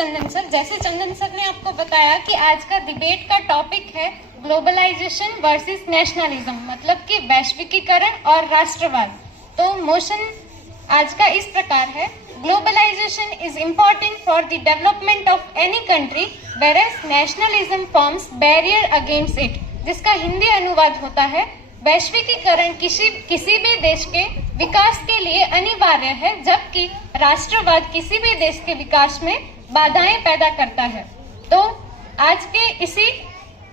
चंदन sir. जैसे चंदन sir ने आपको बताया कि आज का डिबेट का टॉपिक है ग्लोबलाइजेशन वर्सेस नेशनलिज्म, मतलब कि वैश्विकीकरण और राष्ट्रवाद। तो मोशन आज का इस प्रकार है, globalisation is important for the development of any country whereas nationalism forms barrier against it, जिसका हिंदी अनुवाद होता है वैश्विकीकरण किसी भी देश के विकास के लिए अनिवार्य है, जबकि राष्ट्रवाद किसी भी देश के विकास में बाधाएं पैदा करता है। तो आज के इसी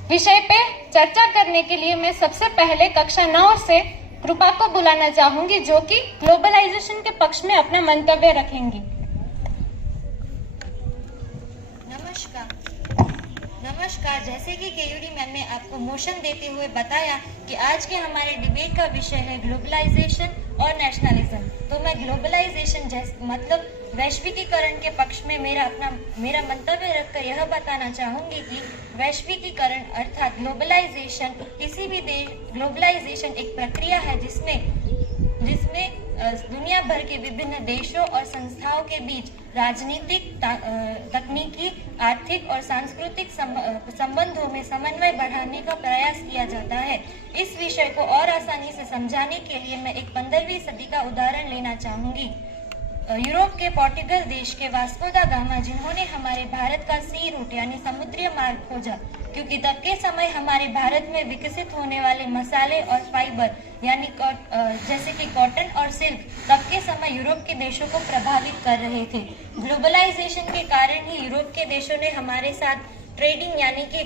विषय पे चर्चा करने के लिए मैं सबसे पहले कक्षा 9 से कृपा को बुलाना चाहूंगी, जो कि ग्लोबलाइजेशन के पक्ष में अपना मंतव्य रखेंगी। नमस्कार। जैसे कि केयूरी मैम ने आपको मोशन देते हुए बताया कि आज के हमारे डिबेट का विषय है ग्लोबलाइजेशन और नेशनलिज्म, तो मैं ग्लोबलाइजेशन मतलब वैश्विकीकरण के पक्ष में मेरा मंतव्य रखकर यह बताना चाहूंगी कि वैश्विकीकरण अर्थात ग्लोबलाइजेशन ग्लोबलाइजेशन एक प्रक्रिया है जिसमें दुनिया भर के विभिन्न देशों और संस्थाओं के बीच राजनीतिक, तकनीकी, आर्थिक और सांस्कृतिक संबंधों में समन्वय बढ़ाने का प्रयास किया जाता है। इस विषय को और आसानी से समझाने के लिए मैं एक 15वीं सदी का उदाहरण लेना चाहूंगी। यूरोप के पोर्टुगल देश के वास्को दा गामा, जिन्होंने हमारे भारत का सी रूट यानी समुद्री मार्ग खोजा, क्योंकि तब के समय हमारे भारत में विकसित होने वाले मसाले और फाइबर यानी जैसे कि कॉटन और सिल्क तब के समय यूरोप के देशों को प्रभावित कर रहे थे। ग्लोबलाइजेशन के कारण ही यूरोप के देशों ने हमारे साथ ट्रेडिंग यानी कि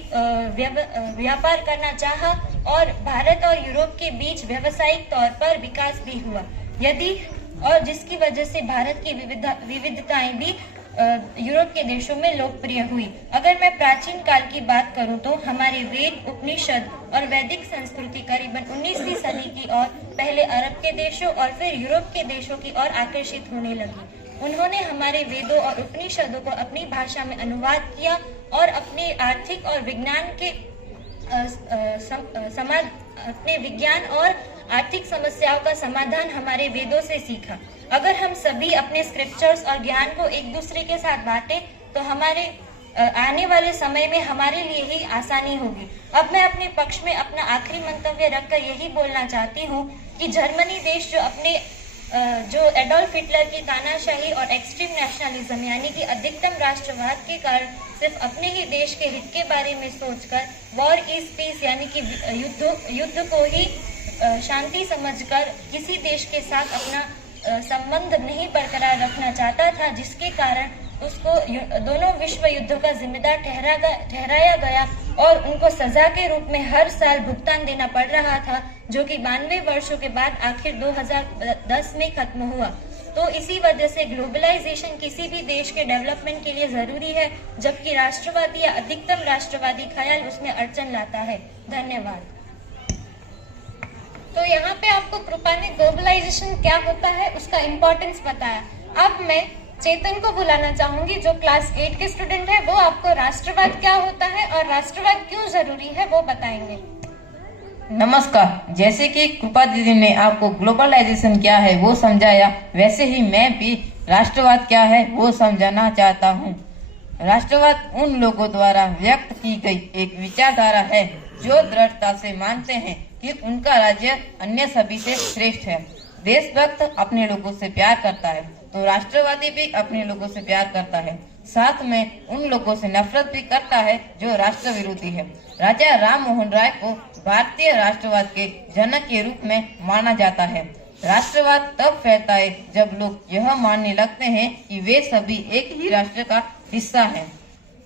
व्यापार करना चाहा और भारत और यूरोप के बीच व्यावसायिक तौर पर विकास भी हुआ, और जिसकी वजह से भारत की विविधताएं भी यूरोप के देशों में लोकप्रिय हुई। अगर मैं प्राचीन काल की बात करूं तो हमारे वेद, उपनिषद और वैदिक संस्कृति करीबन 19वीं सदी की ओर पहले अरब के देशों और फिर यूरोप के देशों की ओर आकर्षित होने लगी। उन्होंने हमारे वेदों और उपनिषदों को अपनी भाषा में अनुवाद किया और अपने आर्थिक और विज्ञान के अपने विज्ञान और आर्थिक समस्याओं का समाधान हमारे वेदों से सीखा। अगर हम सभी अपने स्क्रिप्चर्स और ज्ञान को एक दूसरे के साथ बांटे तो हमारे आने वाले समय में हमारे लिए ही आसानी होगी। अब मैं अपने पक्ष में अपना आखिरी मंतव्य रखकर यही बोलना चाहती हूँ कि जर्मनी देश जो एडोल्फ हिटलर की तानाशाही और एक्सट्रीम नेशनलिज्म यानी कि अधिकतम राष्ट्रवाद के कारण सिर्फ अपने ही देश के हित के बारे में सोचकर वॉर इज पीस यानी कि युद्ध को ही शांति समझकर किसी देश के साथ अपना संबंध नहीं बरकरार रखना चाहता था, जिसके कारण उसको दोनों विश्व युद्धों का जिम्मेदार ठहराया गया और उनको सजा के रूप में हर साल भुगतान देना पड़ रहा था, जो कि 92 वर्षों के बाद आखिर 2010 में खत्म हुआ। तो इसी वजह से ग्लोबलाइजेशन किसी भी देश के डेवलपमेंट के लिए जरूरी है, जबकि राष्ट्रवादी या अधिकतम राष्ट्रवादी ख्याल उसमें अड़चन लाता है। धन्यवाद। तो यहाँ पे आपको कृपा ने ग्लोबलाइजेशन क्या होता है उसका इम्पोर्टेंस बताया। अब मैं चेतन को बुलाना चाहूंगी, जो क्लास 8 के स्टूडेंट है। वो आपको राष्ट्रवाद क्या होता है और राष्ट्रवाद क्यों जरूरी है वो बताएंगे। नमस्कार। जैसे कि कृपा दीदी ने आपको ग्लोबलाइजेशन क्या है वो समझाया, वैसे ही मैं भी राष्ट्रवाद क्या है वो समझाना चाहता हूँ। राष्ट्रवाद उन लोगों द्वारा व्यक्त की गई एक विचारधारा है जो दृढ़ता से मानते हैं कि उनका राज्य अन्य सभी से श्रेष्ठ है। देशभक्त अपने लोगों से प्यार करता है तो राष्ट्रवादी भी अपने लोगों से प्यार करता है, साथ में उन लोगों से नफरत भी करता है जो राष्ट्र विरोधी है। राजा राम मोहन राय को भारतीय राष्ट्रवाद के जनक के रूप में माना जाता है। राष्ट्रवाद तब फैलता है जब लोग यह मानने लगते हैं कि वे सभी एक ही राष्ट्र का हिस्सा हैं।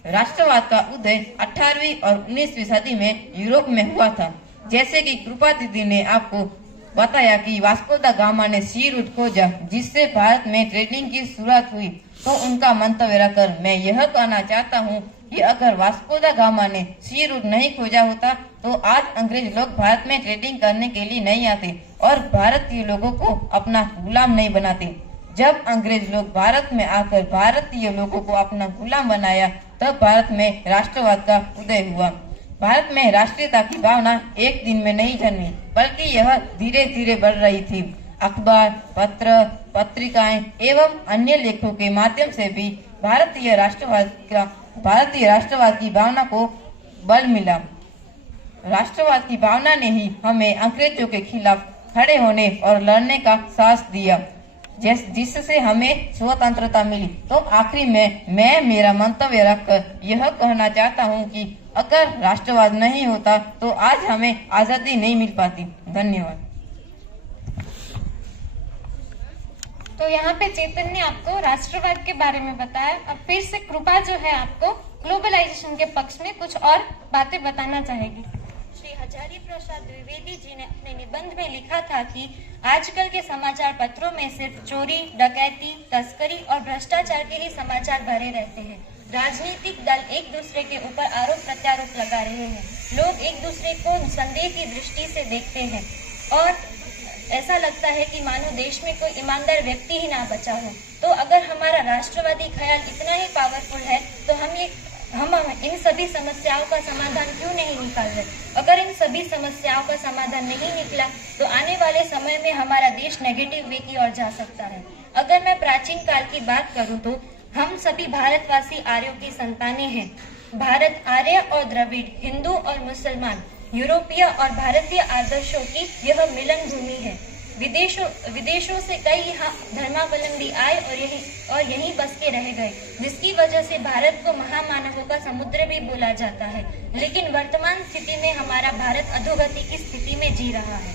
राष्ट्रवाद का उदय 18वीं और 19वीं सदी में यूरोप में हुआ था। जैसे कि कृपा दीदी ने आपको बताया कि वास्को दा गामा ने सी रूट खोजा, जिससे भारत में ट्रेडिंग की शुरुआत हुई, तो उनका मंतव्य रखकर मैं यह कहना चाहता हूँ कि अगर वास्को दा गामा ने सी रूट नहीं खोजा होता तो आज अंग्रेज लोग भारत में ट्रेडिंग करने के लिए नहीं आते और भारतीय लोगों को अपना गुलाम नहीं बनाते। जब अंग्रेज लोग भारत में आकर भारतीय लोगों को अपना गुलाम बनाया, तब भारत में राष्ट्रवाद का उदय हुआ। भारत में राष्ट्रीयता की भावना एक दिन में नहीं जन्मी, बल्कि यह धीरे धीरे बढ़ रही थी। अखबार, पत्र, पत्रिकाएं एवं अन्य लेखों के माध्यम से भी भारतीय राष्ट्रवाद की भावना को बल मिला। राष्ट्रवाद की भावना ने ही हमें अंग्रेजों के खिलाफ खड़े होने और लड़ने का साहस दिया, जिससे हमें स्वतंत्रता मिली। तो आखिरी में मैं मेरा मंतव्य रखकर यह कहना चाहता हूं कि अगर राष्ट्रवाद नहीं होता तो आज हमें आजादी नहीं मिल पाती। धन्यवाद। तो यहाँ पे चेतन ने आपको राष्ट्रवाद के बारे में बताया। अब फिर से कृपा जो है आपको ग्लोबलाइजेशन के पक्ष में कुछ और बातें बताना चाहेगी। श्री हजारी प्रसाद द्विवेदी जी ने अपने निबंध में लिखा था कि आजकल के समाचार पत्रों में सिर्फ चोरी, डकैती, तस्करी और भ्रष्टाचार के ही समाचार भरे रहते हैं। राजनीतिक दल एक दूसरे के ऊपर आरोप प्रत्यारोप लगा रहे हैं। लोग एक दूसरे को संदेह की दृष्टि से देखते हैं और ऐसा लगता है कि मानो देश में कोई ईमानदार व्यक्ति ही ना बचा हो। तो अगर हमारा राष्ट्रवादी ख्याल इतना ही पावरफुल है तो हम इन सभी समस्याओं का समाधान क्यों नहीं निकाल रहे? अगर इन सभी समस्याओं का समाधान नहीं निकला तो आने वाले समय में हमारा देश नेगेटिव वे की ओर जा सकता है। अगर मैं प्राचीन काल की बात करूं तो हम सभी भारतवासी आर्यों की संतानें हैं। भारत आर्य और द्रविड़, हिंदू और मुसलमान, यूरोपीय और भारतीय आदर्शों की यह मिलन भूमि है। विदेशों से कई यहाँ धर्मावलंबी आए और यहीं बस के रह गए, जिसकी वजह से भारत को महामानवों का समुद्र भी बोला जाता है। लेकिन वर्तमान स्थिति में हमारा भारत अधोगति की स्थिति में जी रहा है।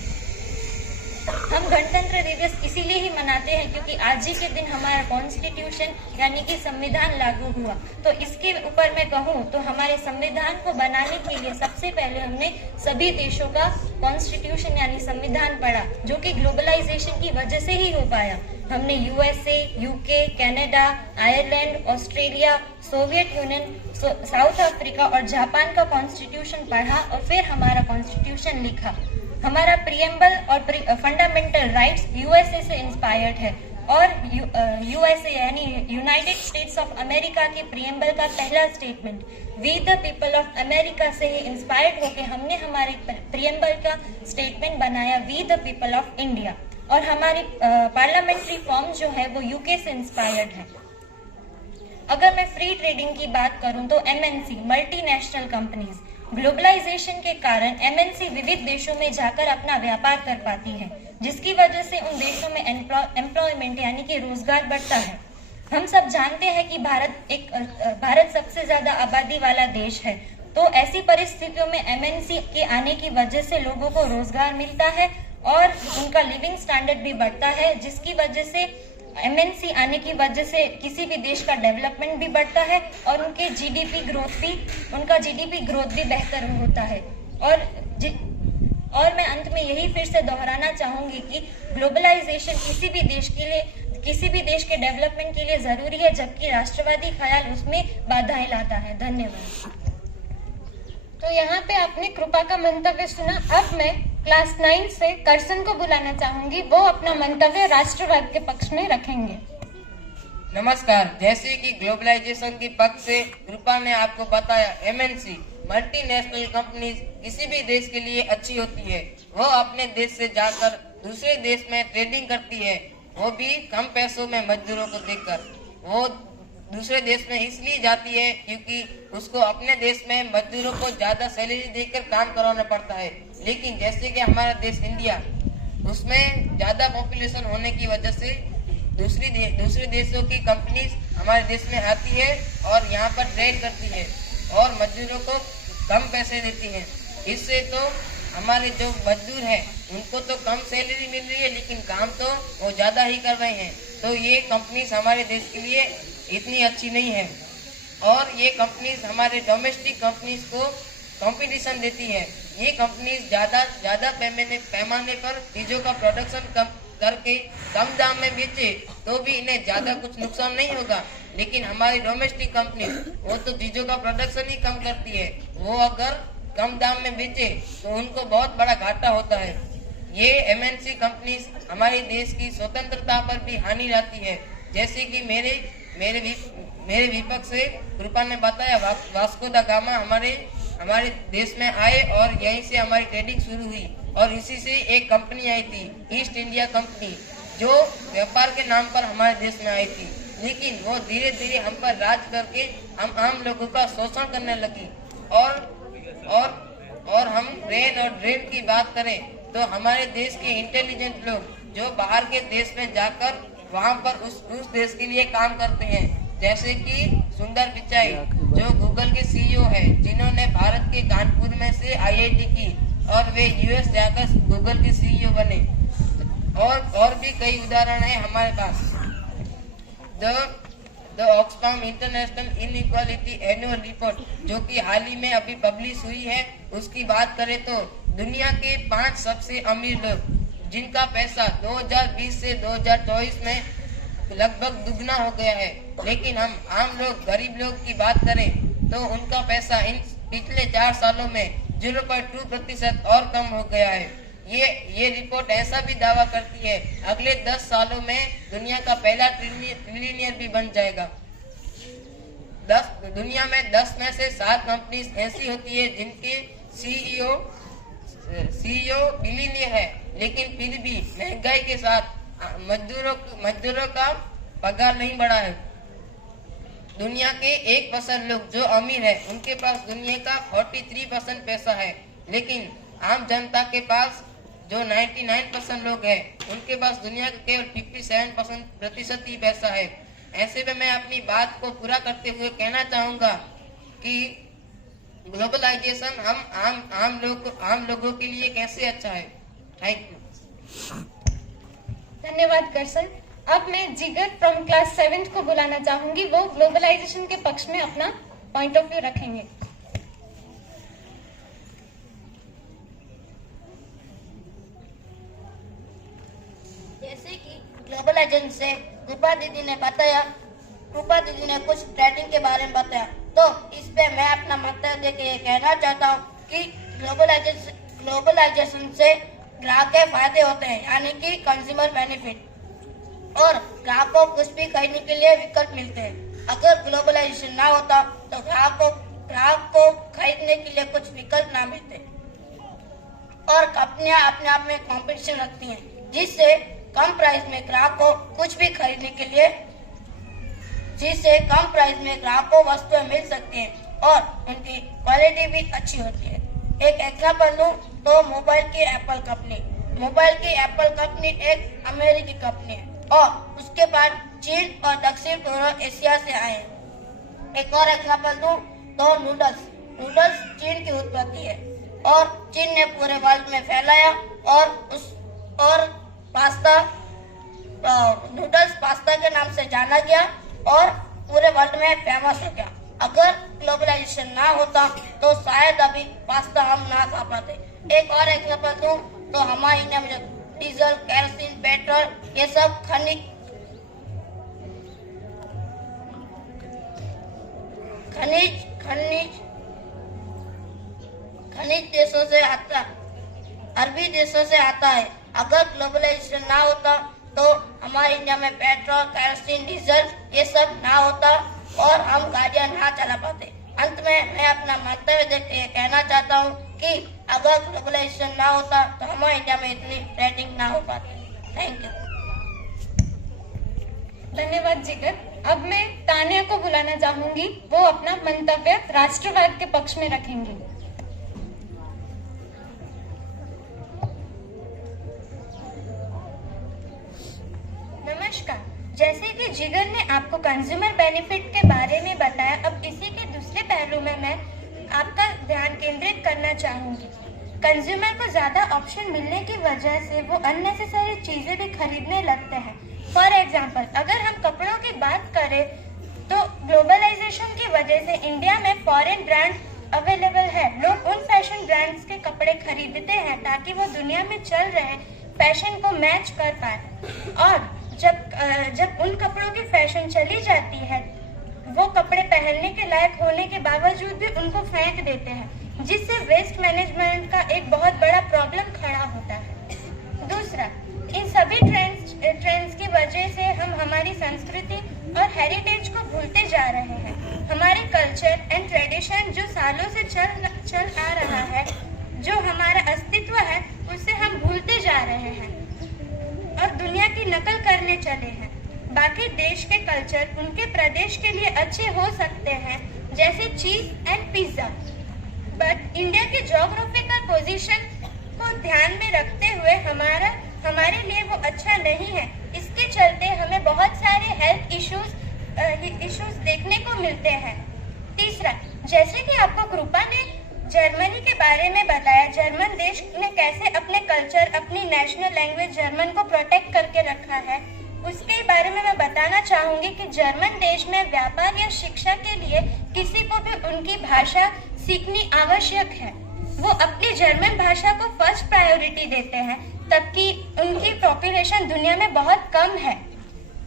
हम गणतंत्र दिवस इसीलिए ही मनाते हैं क्योंकि आज ही के दिन हमारा कॉन्स्टिट्यूशन यानी कि संविधान लागू हुआ। तो इसके ऊपर मैं कहूँ तो हमारे संविधान को बनाने के लिए सबसे पहले हमने सभी देशों का कॉन्स्टिट्यूशन यानी संविधान पढ़ा, जो कि ग्लोबलाइजेशन की वजह से ही हो पाया। हमने USA, UK, Canada, Ireland, Australia, Soviet Union, South Africa और जापान का कॉन्स्टिट्यूशन पढ़ा और फिर हमारा कॉन्स्टिट्यूशन लिखा। हमारा प्रीएम्बल और फंडामेंटल राइट्स यूएसए से इंस्पायर्ड है और यूएसए यानी यूनाइटेड स्टेट्स ऑफ अमेरिका के प्रीएम्बल का पहला statement we the people of America से ही इंस्पायर्ड होकर हमने हमारे प्रीएम्बल का स्टेटमेंट बनाया we the people of India. और हमारी पार्लियामेंट्री फॉर्म जो है वो यूके से इंस्पायर्ड है। अगर मैं फ्री ट्रेडिंग की बात करूं तो एमएनसी मल्टीनेशनल कंपनीज ग्लोबलाइजेशन के कारण एमएनसी विविध देशों में जाकर अपना व्यापार कर पाती है, जिसकी वजह से उन देशों में एम्प्लॉयमेंट यानी कि रोजगार बढ़ता है। हम सब जानते हैं कि भारत सबसे ज्यादा आबादी वाला देश है, तो ऐसी परिस्थितियों में एमएनसी के आने की वजह से लोगों को रोजगार मिलता है और उनका लिविंग स्टैंडर्ड भी बढ़ता है, जिसकी वजह से एमएनसी आने की वजह से किसी भी देश का डेवलपमेंट भी बढ़ता है और उनका जीडीपी ग्रोथ भी बेहतर होता है। और मैं अंत में यही फिर से दोहराना चाहूंगी कि ग्लोबलाइजेशन किसी भी देश के डेवलपमेंट के लिए जरूरी है, जबकि राष्ट्रवादी ख्याल उसमें बाधाएं लाता है। धन्यवाद। तो यहाँ पे आपने कृपा का मंतव्य सुना। अब मैं क्लास 9 से करसन को बुलाना चाहूंगी, वो अपना मंतव्य राष्ट्रवाद के पक्ष में रखेंगे। नमस्कार। जैसे कि ग्लोबलाइजेशन के पक्ष से कृपा ने आपको बताया, एमएनसी मल्टीनेशनल कंपनीज किसी भी देश के लिए अच्छी होती है। वो अपने देश से जाकर दूसरे देश में ट्रेडिंग करती है, वो भी कम पैसों में मजदूरों को देकर। वो दूसरे देश में इसलिए जाती है क्योंकि उसको अपने देश में मजदूरों को ज्यादा सैलरी देकर काम करवाना पड़ता है। लेकिन जैसे कि हमारा देश इंडिया, उसमें ज्यादा पॉपुलेशन होने की वजह से दूसरे देशों की कंपनीज हमारे देश में आती है और यहाँ पर ट्रेड करती है और मजदूरों को कम पैसे देती है। इससे तो हमारे जो मजदूर हैं उनको तो कम सैलरी मिल रही है, लेकिन काम तो वो ज्यादा ही कर रहे हैं। तो ये कंपनीज हमारे देश के लिए इतनी अच्छी नहीं है और ये कंपनीज हमारे डोमेस्टिक कंपनीज को कंपटीशन देती है। ये कंपनीज ज्यादा पैमाने पर चीजों का प्रोडक्शन करके कम दाम में बेचे तो भी इन्हें ज्यादा कुछ नुकसान नहीं होगा। लेकिन हमारी डोमेस्टिक कंपनी वो तो चीजों का प्रोडक्शन ही कम करती है, वो अगर कम दाम में बेचे तो उनको बहुत बड़ा घाटा होता है। ये एमएनसी कंपनीज हमारे देश की स्वतंत्रता पर भी हानि लाती है। जैसे कि मेरे विपक्ष से कृपा ने बताया, वास्को दा गामा हमारे देश में आए और यहीं से हमारी ट्रेडिंग शुरू हुई और इसी से एक कंपनी आई थी ईस्ट इंडिया कंपनी, जो व्यापार के नाम पर हमारे देश में आई थी। लेकिन वो धीरे धीरे हम पर राज करके हम आम लोगों का शोषण करने लगी। और हम ब्रेन और ड्रेन की बात करें तो हमारे देश के इंटेलिजेंट लोग जो बाहर के देश में जाकर वहाँ पर उस देश के लिए काम करते हैं, जैसे कि सुंदर पिचाई जो गूगल के सीईओ है, जिन्होंने भारत के कानपुर में से आईआईटी की और वे यूएस जाकर गूगल के सीईओ बने। और भी कई उदाहरण है हमारे पास। The Oxfam international inequality annual report जो कि हाल ही में अभी पब्लिश हुई है, उसकी बात करें तो दुनिया के 5 सबसे अमीर लोग जिनका पैसा 2020 से 2024 में लगभग दुगना हो गया है, लेकिन हम आम लोग गरीब लोग की बात करें तो उनका पैसा इन पिछले 4 सालों में 0.2% और कम हो गया है। ये रिपोर्ट ऐसा भी दावा करती है अगले 10 सालों में दुनिया का पहला ट्रिलियनियर भी बन जाएगा। दुनिया में 10 में से 7 कंपनी ऐसी होती है जिनकी सीईओ बिलियनियर है, लेकिन फिर भी महंगाई के साथ मजदूरों का पगार नहीं बढ़ा है। दुनिया के 1% लोग जो अमीर है उनके पास दुनिया का 43% पैसा है, लेकिन आम जनता के पास जो 99% लोग हैं उनके पास दुनिया का केवल 57% ही पैसा है। ऐसे में मैं अपनी बात को पूरा करते हुए कहना चाहूंगा कि ग्लोबलाइजेशन हम आम लोगों के लिए कैसे अच्छा है। Thank you. धन्यवाद करसन। अब मैं जिगर फ्रॉम क्लास 7th को बुलाना चाहूंगी, वो ग्लोबलाइजेशन के पक्ष में अपना पॉइंट ऑफ व्यू रखेंगे। जैसे कि ग्लोबलाइजेशन से रूपा दीदी ने कुछ ट्रेडिंग के बारे में बताया, तो इस पे मैं अपना मंतव्य देके ये कहना चाहता हूँ कि ग्लोबलाइजेशन से ग्राहक के फायदे होते हैं, यानी कि कंज्यूमर बेनिफिट, और ग्राहक को कुछ भी खरीदने के लिए विकल्प मिलते हैं। अगर ग्लोबलाइजेशन ना होता तो ग्राहक को खरीदने के लिए कुछ विकल्प ना मिलते, और कंपनियां अपने आप में कंपटीशन रखती हैं, जिससे कम प्राइस में ग्राहक को कुछ भी खरीदने के लिए वस्तुएं मिल सकती हैं और उनकी क्वालिटी भी अच्छी होती है। एक एग्जांपल दूं तो मोबाइल की एप्पल कंपनी एक अमेरिकी कंपनी है और उसके बाद चीन और दक्षिण पूर्व एशिया से आए हैं। एक और एग्जांपल दूं तो नूडल्स चीन की उत्पत्ति है और चीन ने पूरे वर्ल्ड में फैलाया और नूडल्स पास्ता के नाम से जाना गया और पूरे वर्ल्ड में फेमस हो गया। अगर ग्लोबलाइजेशन ना होता तो शायद अभी पास्ता हम ना खा पाते। एक और एग्जांपल दूं तो हमारे इंडिया में जो डीजल, केरोसिन, पेट्रोल, ये सब खनिज देशों से आता, अरबी देशों से आता है। अगर ग्लोबलाइजेशन ना होता तो हमारे इंडिया में पेट्रोल, केरोसिन, डीजल ये सब ना होता और हम गाड़ियां ना चला पाते। अंत में मैं अपना मंतव्य देके कहना चाहता हूँ कि अगर ग्लोबलाइजेशन ना होता तो हमारे इंडिया में इतनी ट्रेडिंग ना हो पाती। Thank you. धन्यवाद जिगर। अब मैं तानिया को बुलाना चाहूंगी, वो अपना मंतव्य राष्ट्रवाद के पक्ष में रखेंगी। नमस्कार। जैसे कि जिगर ने आपको कंज्यूमर बेनिफिट के बारे में बताया, अब इसी के दूसरे पहलू में मैं आपका ध्यान केंद्रित करना चाहूंगी। कंज्यूमर को ज्यादा ऑप्शन मिलने की वजह से वो अननेसेसरी चीजें भी खरीदने लगते हैं। फॉर एग्जाम्पल, अगर हम कपड़ों की बात करें तो ग्लोबलाइजेशन की वजह से इंडिया में फॉरेन ब्रांड अवेलेबल है। लोग उन फैशन ब्रांड्स के कपड़े खरीदते हैं ताकि वो दुनिया में चल रहे फैशन को मैच कर पाए, और जब उन कपड़ों की फैशन चली जाती है, वो कपड़े पहनने के लायक होने के बावजूद भी उनको फेंक देते हैं, जिससे वेस्ट मैनेजमेंट का एक बहुत बड़ा प्रॉब्लम खड़ा होता है। दूसरा, इन सभी ट्रेंड्स की वजह से हम हमारी संस्कृति और हेरिटेज को भूलते जा रहे हैं। हमारे कल्चर एंड ट्रेडिशन जो सालों से चल आ रहा है, जो हमारा अस्तित्व है, उसे हम भूलते जा रहे हैं और दुनिया की नकल करने चले हैं। बाकी देश के कल्चर उनके प्रदेश के लिए अच्छे हो सकते हैं, जैसे चीज एंड पिज्जा, बट इंडिया के ज्योग्राफिकल पोजीशन को ध्यान में रखते हुए हमारे लिए वो अच्छा नहीं है। इसके चलते हमें बहुत सारे हेल्थ इश्यूज देखने को मिलते हैं। तीसरा, जैसे कि आपको कृपा ने जर्मनी के बारे में बताया, जर्मन देश ने कैसे अपने कल्चर, अपनी नेशनल लैंग्वेज जर्मन को प्रोटेक्ट करके रखा है, उसके बारे में मैं बताना चाहूंगी कि जर्मन देश में व्यापार या शिक्षा के लिए किसी को भी उनकी भाषा सीखनी आवश्यक है। वो अपनी जर्मन भाषा को फर्स्ट प्रायोरिटी देते हैं, तबकि उनकी पॉपुलेशन दुनिया में बहुत कम है।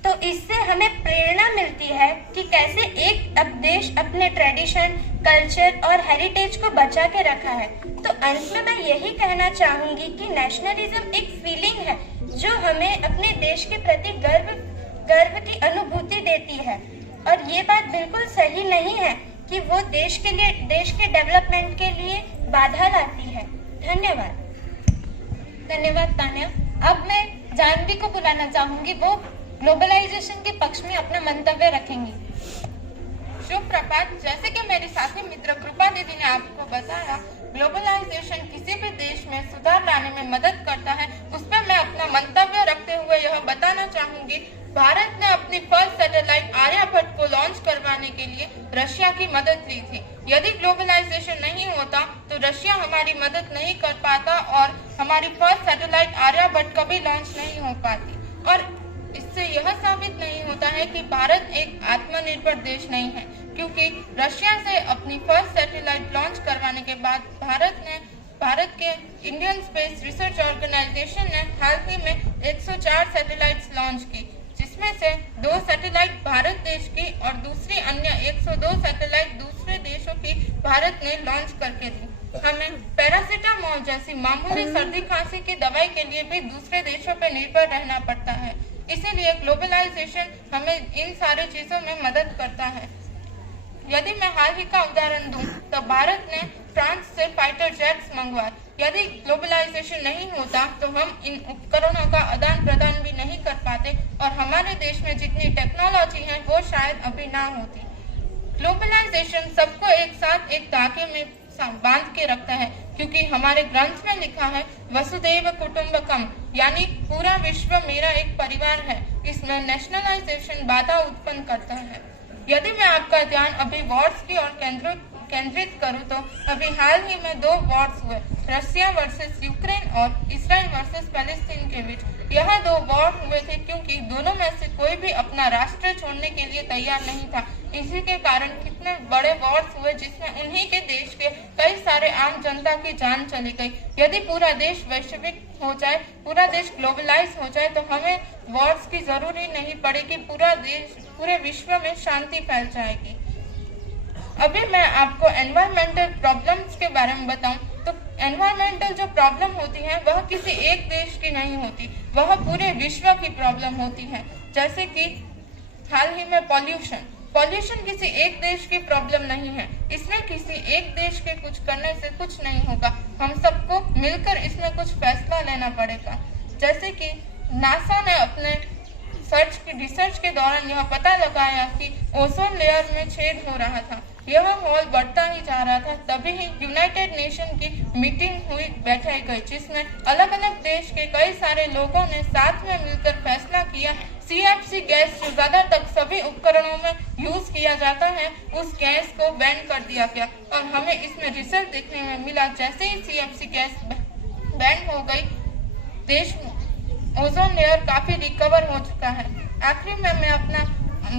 तो इससे हमें प्रेरणा मिलती है कि कैसे एक देश अपने ट्रेडिशन, कल्चर और हेरिटेज को बचा के रखा है। तो अंत में मैं यही कहना चाहूंगी कि नेशनलिज्म एक फीलिंग है जो हमें अपने देश के प्रति गर्व की अनुभूति देती है, और ये बात बिल्कुल सही नहीं है कि वो देश के डेवलपमेंट के लिए बाधा लाती है। धन्यवाद। धन्यवाद तान्या। अब मैं जानवी को बुलाना चाहूंगी, वो ग्लोबलाइजेशन के पक्ष में अपना मंतव्य रखेंगी। शुभ प्रभात। जैसे कि मेरी साथी मित्र कृपा दीदी ने आपको बताया, ग्लोबलाइजेशन किसी भी देश में सुधार लाने में मदद करता है। उस पर मैं अपना मंतव्य रखते हुए यह बताना चाहूंगी, भारत ने अपनी फर्स्ट सैटेलाइट आर्यभट्ट को लॉन्च करवाने के लिए रशिया की मदद ली थी। यदि ग्लोबलाइजेशन नहीं होता तो रशिया हमारी मदद नहीं कर पाता और हमारी फर्स्ट सैटेलाइट आर्यभट्ट कभी लॉन्च नहीं हो पाती। और इससे यह साबित नहीं होता है कि भारत एक आत्मनिर्भर देश नहीं है, क्योंकि रशिया से अपनी फर्स्ट सैटेलाइट लॉन्च करवाने के बाद भारत के इंडियन स्पेस रिसर्च ऑर्गेनाइजेशन ने हाल ही में 104 सैटेलाइट्स लॉन्च की, जिसमें से 2 सैटेलाइट भारत देश की और दूसरी अन्य 102 सैटेलाइट दूसरे देशों की भारत ने लॉन्च करके दी। हमें पैरासीटामोल जैसी मामूली सर्दी खांसी की दवाई के लिए भी दूसरे देशों पर निर्भर रहना पड़ता है। इसीलिए ग्लोबलाइजेशन हमें इन सारी चीजों में मदद करता है। यदि मैं हाल ही का उदाहरण दूं तो भारत ने फ्रांस से फाइटर जेट्स मंगवाए। यदि ग्लोबलाइजेशन नहीं होता तो हम इन उपकरणों का आदान प्रदान भी नहीं कर पाते और हमारे देश में जितनी टेक्नोलॉजी है वो शायद अभी ना होती। ग्लोबलाइजेशन सबको एक साथ एक धागे में बांध के रखता है, क्योंकि हमारे ग्रंथ में लिखा है वसुदैव कुटुंबकम, यानी पूरा विश्व मेरा एक परिवार है। इसमें नेशनलाइजेशन बाधा उत्पन्न करता है। यदि मैं आपका ध्यान अभी वॉर्स की ओर केंद्रित करूं तो अभी हाल ही में 2 वॉर्स हुए, रशिया वर्सेस यूक्रेन और इसराइल वर्सेस पैलेस्टीन के बीच। यह 2 वॉर हुए थे क्योंकि दोनों में से कोई भी अपना राष्ट्र छोड़ने के लिए तैयार नहीं था। इसी के कारण कितने बड़े वॉर्स हुए जिसमें उन्हीं के देश के कई सारे आम जनता की जान चली गई। यदि पूरा देश वैश्विक हो जाए, पूरा देश ग्लोबलाइज हो जाए तो हमें वॉर्स की जरूरी नहीं पड़ेगी, पूरे विश्व में शांति फैल जाएगी। अभी मैं आपको एनवायरमेंटल प्रॉब्लम्स के बारे में बताऊं तो एनवायरमेंटल जो प्रॉब्लम होती है वह किसी एक देश की नहीं होती, वह पूरे विश्व की प्रॉब्लम होती है। जैसे कि हाल ही में पॉल्यूशन किसी एक देश की प्रॉब्लम नहीं है, इसमें किसी एक देश के कुछ करने से कुछ नहीं होगा, हम सबको मिलकर इसमें कुछ फैसला लेना पड़ेगा। जैसे कि नासा ने अपने रिसर्च के दौरान यह पता लगाया कि ओजोन लेयर में छेद हो रहा था, यह होल बढ़ता ही जा रहा था। तभी ही यूनाइटेड नेशन की मीटिंग बैठाई गई, जिसमें अलग अलग देश के कई सारे लोगों ने साथ में मिलकर फैसला किया CFC गैस जो ज्यादातर सभी उपकरणों में यूज किया जाता है, उस गैस को बैन कर दिया गया। और हमें इसमें रिजल्ट देखने में मिला, जैसे ही CFC गैस बैन हो गई, देश ओजोन लेयर काफी रिकवर हो चुका है। आखिर में मैं अपना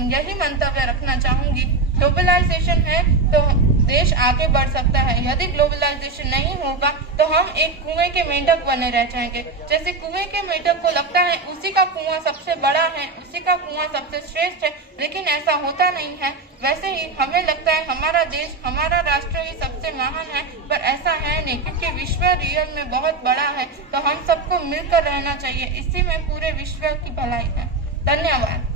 यही मंतव्य रखना चाहूंगी, ग्लोबलाइजेशन है तो देश आगे बढ़ सकता है। यदि ग्लोबलाइजेशन नहीं होगा तो हम एक कुएं के मेंढक बने रह जाएंगे। जैसे कुएं के मेंढक को लगता है उसी का कुआं सबसे बड़ा है, उसी का कुआं सबसे श्रेष्ठ है, लेकिन ऐसा होता नहीं है। वैसे ही हमें लगता है हमारा देश, हमारा राष्ट्र ही सबसे महान है, पर ऐसा है नहीं, क्योंकि विश्व रियल में बहुत बड़ा है। तो हम सबको मिलकर रहना चाहिए, इसी में पूरे विश्व की भलाई है। धन्यवाद।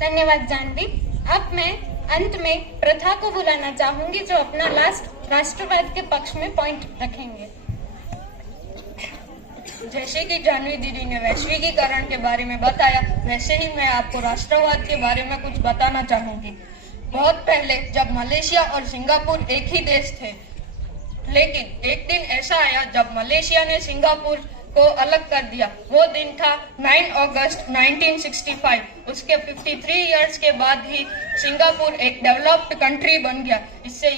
धन्यवाद जानवी। अब मैं अंत में प्रथा को बुलाना चाहूंगी जो अपना लास्ट राष्ट्रवाद के पक्ष में पॉइंट रखेंगे। जैसे कि जानवी दीदी ने वैश्विकीकरण के बारे में बताया, वैसे ही मैं आपको राष्ट्रवाद के बारे में कुछ बताना चाहूंगी। बहुत पहले जब मलेशिया और सिंगापुर एक ही देश थे, लेकिन एक दिन ऐसा आया जब मलेशिया ने सिंगापुर को अलग कर दिया। वो दिन था 9 अगस्त 1965। उसके 53 इयर्स के बाद ही सिंगापुर एक डेवलप्ड कंट्री बन गया। इससे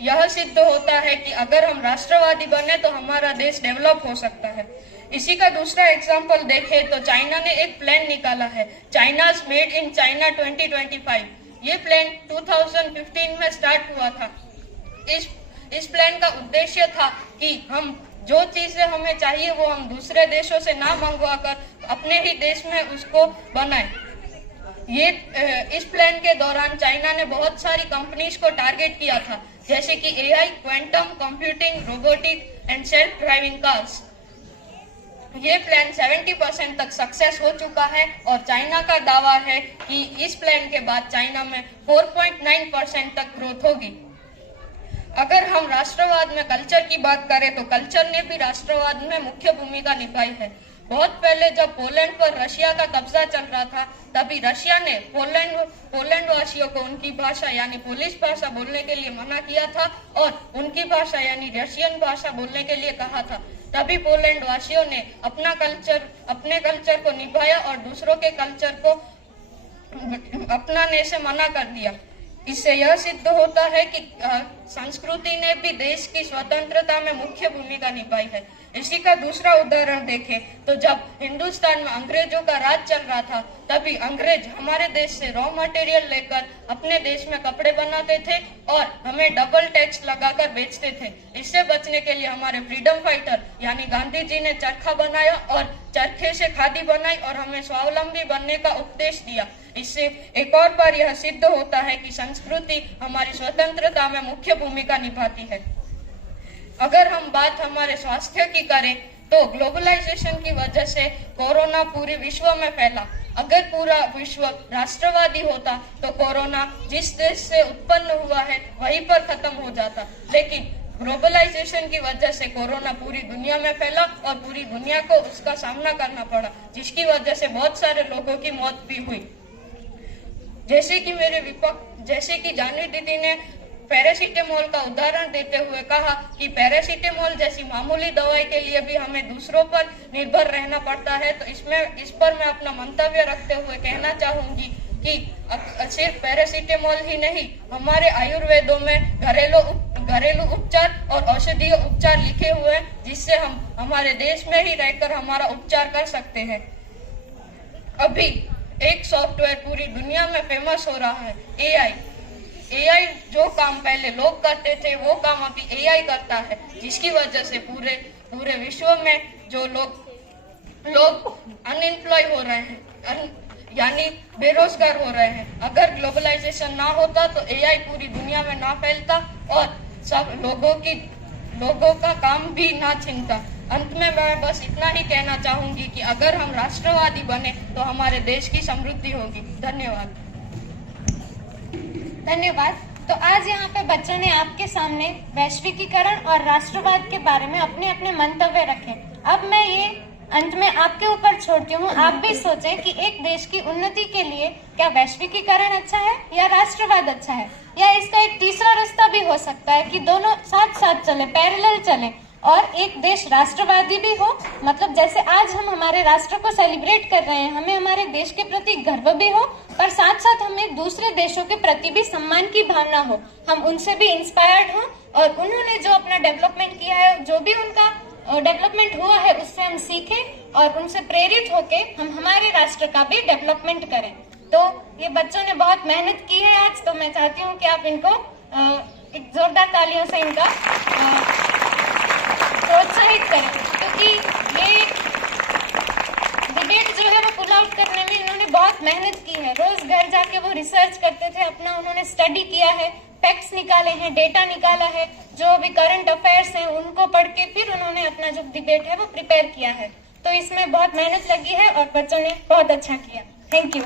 यह सिद्ध होता है कि अगर हम राष्ट्रवादी बने तो हमारा देश डेवलप हो सकता है। इसी का दूसरा एग्जाम्पल देखें तो चाइना ने एक प्लान निकाला है, चाइनाज मेड इन चाइना 2025। ये प्लान 2015 में स्टार्ट हुआ था। इस प्लान का उद्देश्य था कि हम जो चीजें हमें चाहिए वो हम दूसरे देशों से ना मंगवा कर अपने ही देश में उसको बनाएं। इस प्लान के दौरान चाइना ने बहुत सारी कंपनीज को टारगेट किया था, जैसे कि AI, quantum computing, robotic and self driving cars. ये प्लान 70% तक सक्सेस हो चुका है और चाइना का दावा है कि इस प्लान के बाद चाइना में 4.9% तक ग्रोथ होगी। अगर हम राष्ट्रवाद में कल्चर की बात करें तो कल्चर ने भी राष्ट्रवाद में मुख्य भूमिका निभाई है। बहुत पहले जब पोलैंड पर रशिया का कब्जा चल रहा था, तभी रशिया ने पोलैंड वासियों को उनकी भाषा यानी पोलिश भाषा बोलने के लिए मना किया था और उनकी भाषा यानी रशियन भाषा बोलने के लिए कहा था। तभी पोलैंड वासियों ने अपने कल्चर को निभाया और दूसरों के कल्चर को अपनाने से मना कर दिया। इससे यह सिद्ध होता है कि संस्कृति ने भी देश की स्वतंत्रता में मुख्य भूमिका निभाई है। इसी का दूसरा उदाहरण देखें तो जब हिंदुस्तान में अंग्रेजों का राज चल रहा था, तभी अंग्रेज हमारे देश से रॉ मटेरियल लेकर अपने देश में कपड़े बनाते थे और हमें डबल टैक्स लगाकर बेचते थे। इससे बचने के लिए हमारे फ्रीडम फाइटर यानी गांधी जी ने चरखा बनाया और चरखे से खादी बनाई और हमें स्वावलंबी बनने का उपदेश दिया। इससे एक और बार यह सिद्ध होता है कि संस्कृति हमारी स्वतंत्रता में मुख्य भूमिका निभाती है। अगर हम बात हमारे स्वास्थ्य की करें तो ग्लोबलाइजेशन की वजह से कोरोना पूरे विश्व में फैला। अगर पूरा विश्व राष्ट्रवादी होता तो कोरोना जिस देश से उत्पन्न हुआ है वहीं पर खत्म हो जाता, लेकिन ग्लोबलाइजेशन की वजह से कोरोना पूरी दुनिया में फैला और पूरी दुनिया को उसका सामना करना पड़ा, जिसकी वजह से बहुत सारे लोगों की मौत भी हुई। जैसे कि जानवी दीदी ने पैरासीटामोल का उदाहरण देते हुए कहा कि पैरासीटामोल जैसी मामूली दवाई के लिए भी हमें दूसरों पर निर्भर रहना पड़ता है, तो इस पर मैं अपना मंतव्य रखते हुए कहना चाहूंगी कि सिर्फ पैरासीटामोल ही नहीं, हमारे आयुर्वेदों में घरेलू उपचार और औषधीय उपचार लिखे हुए हैं, जिससे हम हमारे देश में ही रहकर हमारा उपचार कर सकते हैं। अभी एक सॉफ्टवेयर पूरी दुनिया में फेमस हो रहा है, एआई जो काम पहले लोग करते थे वो काम अभी एआई करता है, जिसकी वजह से पूरे विश्व में जो लोग अनएम्प्लॉय हो रहे हैं यानी बेरोजगार हो रहे हैं। अगर ग्लोबलाइजेशन ना होता तो एआई पूरी दुनिया में ना फैलता और सब लोगों का काम भी ना छीनता। अंत में मैं बस इतना ही कहना चाहूंगी कि अगर हम राष्ट्रवादी बने तो हमारे देश की समृद्धि होगी। धन्यवाद। तो आज यहाँ पे बच्चों ने आपके सामने वैश्विकीकरण और राष्ट्रवाद के बारे में अपने अपने मंतव्य रखे। अब मैं ये अंत में आपके ऊपर छोड़ती हूँ, आप भी सोचें कि एक देश की उन्नति के लिए क्या वैश्विकीकरण अच्छा है या राष्ट्रवाद अच्छा है, या इसका एक तीसरा रास्ता भी हो सकता है कि दोनों साथ साथ चले, पैरेलल चले और एक देश राष्ट्रवादी भी हो। मतलब जैसे आज हम हमारे राष्ट्र को सेलिब्रेट कर रहे हैं, हमें हमारे देश के प्रति गर्व भी हो, पर साथ साथ हमें दूसरे देशों के प्रति भी सम्मान की भावना हो, हम उनसे भी इंस्पायर्ड हों और उन्होंने जो अपना डेवलपमेंट किया है, जो भी उनका डेवलपमेंट हुआ है, उससे हम सीखें और उनसे प्रेरित होके हम हमारे राष्ट्र का भी डेवलपमेंट करें। तो ये बच्चों ने बहुत मेहनत की है आज, तो मैं चाहती हूँ कि आप इनको एक जोरदार तालियों से इनका प्रोत्साहित करें, क्योंकि ये डिबेट जो है वो पुल आउट करने में इन्होंने बहुत मेहनत की है। रोज घर जाके वो रिसर्च करते थे, अपना उन्होंने स्टडी किया है, फैक्ट्स निकाले हैं, डेटा निकाला है, जो भी करंट अफेयर्स हैं उनको पढ़ के फिर उन्होंने अपना जो डिबेट है वो प्रिपेयर किया है। तो इसमें बहुत मेहनत लगी है और बच्चों ने बहुत अच्छा किया। Thank you.